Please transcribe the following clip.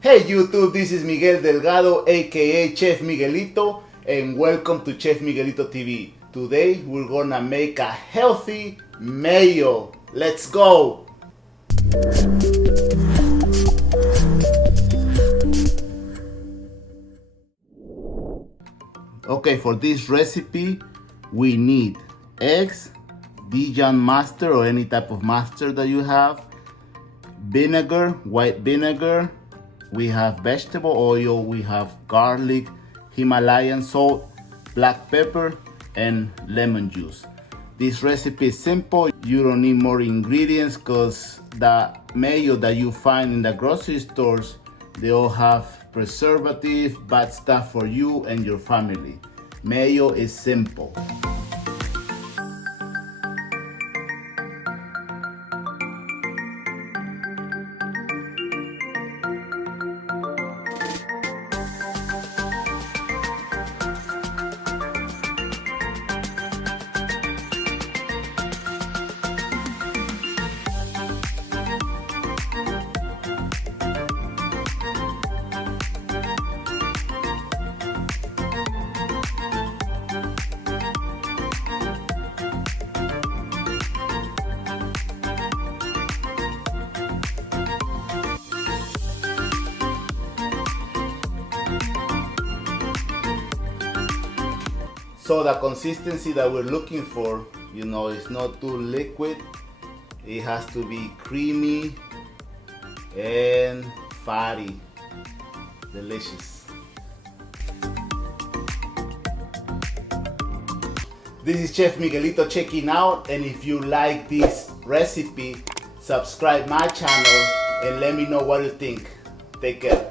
Hey YouTube, this is Miguel Delgado, aka Chef Miguelito, and welcome to Chef Miguelito TV. Today we're gonna make a healthy mayo. Let's go! Okay, for this recipe we need eggs, Dijon mustard or any type of mustard that you have, vinegar, white vinegar, we have vegetable oil, we have garlic, Himalayan salt, black pepper, and lemon juice. This recipe is simple. You don't need more ingredients because the mayo that you find in the grocery stores, they all have preservative, bad stuff for you and your family. Mayo is simple. So the consistency that we're looking for, it's not too liquid. It has to be creamy and fatty. Delicious. This is Chef Miguelito checking out, and if you like this recipe, subscribe my channel and let me know what you think. Take care.